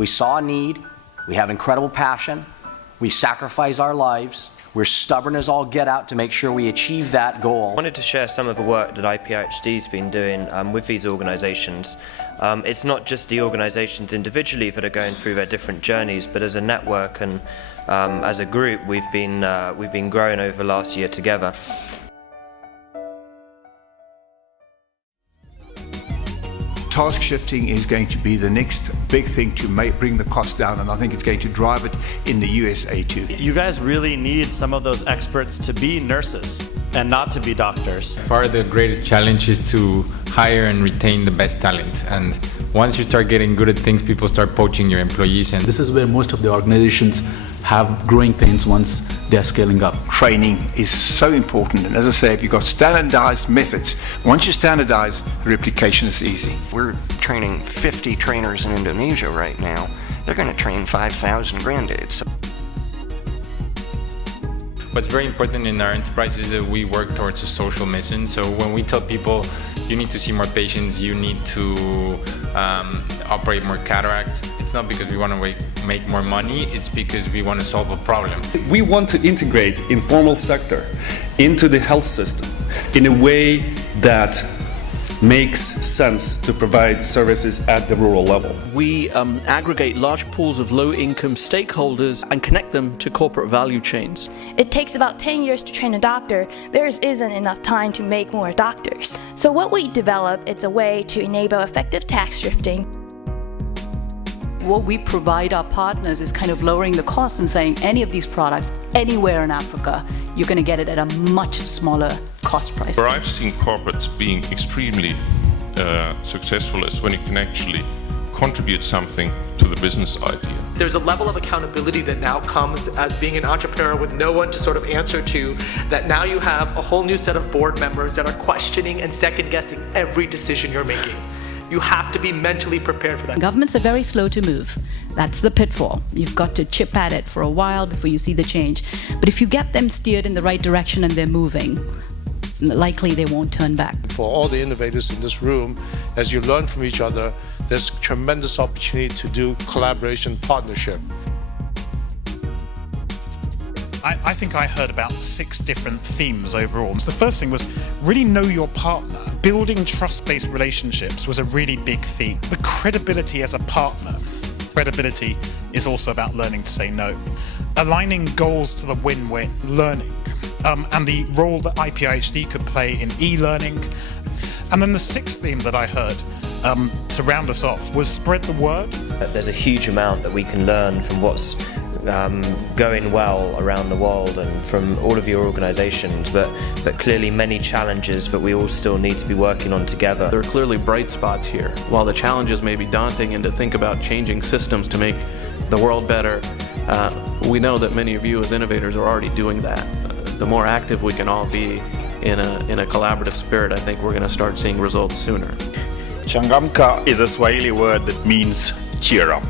We saw a need, we have incredible passion, we sacrifice our lives, we're stubborn as all get out to make sure we achieve that goal. I wanted to share some of the work that IPIHD's been doing with these organisations. It's not just the organisations individually that are going through their different journeys, but as a network and as a group, we've been growing over the last year together. Task shifting is going to be the next big thing to bring the cost down, and I think it's going to drive it in the USA too. You guys really need some of those experts to be nurses and not to be doctors. Far the greatest challenge is to hire and retain the best talent, and once you start getting good at things, people start poaching your employees. And this is where most of the organizations have growing pains once they're scaling up. Training is so important, and as I say, if you've got standardized methods, once you standardize, the replication is easy. We're training 50 trainers in Indonesia right now. They're going to train 5,000 grandaids. What's very important in our enterprise is that we work towards a social mission. So when we tell people you need to see more patients, you need to operate more cataracts, it's not because we want to make more money, it's because we want to solve a problem. We want to integrate informal sector into the health system in a way that makes sense to provide services at the rural level. We aggregate large pools of low-income stakeholders and connect them to corporate value chains. It takes about 10 years to train a doctor. There isn't enough time to make more doctors. So what we develop, it's a way to enable effective tax shifting. What we provide our partners is kind of lowering the cost and saying any of these products anywhere in Africa, you're going to get it at a much smaller cost price. Where I've seen corporates being extremely successful is when you can actually contribute something to the business idea. There's a level of accountability that now comes as being an entrepreneur with no one to sort of answer to, that now you have a whole new set of board members that are questioning and second-guessing every decision you're making. You have to be mentally prepared for that. Governments are very slow to move. That's the pitfall. You've got to chip at it for a while before you see the change. But if you get them steered in the right direction and they're moving, likely they won't turn back. For all the innovators in this room, as you learn from each other, there's tremendous opportunity to do collaboration, partnership. I think I heard about 6 different themes overall. So the first thing was really know your partner. Building trust-based relationships was a really big theme. The credibility as a partner. Credibility is also about learning to say no. Aligning goals to the win-win, learning, and the role that IPIHD could play in e-learning. And then the 6th theme that I heard to round us off was spread the word. There's a huge amount that we can learn from what's going well around the world and from all of your organisations, but clearly many challenges that we all still need to be working on together. There are clearly bright spots here. While the challenges may be daunting and to think about changing systems to make the world better, we know that many of you as innovators are already doing that. The more active we can all be in a collaborative spirit, I think we're going to start seeing results sooner. Changamka is a Swahili word that means cheer up.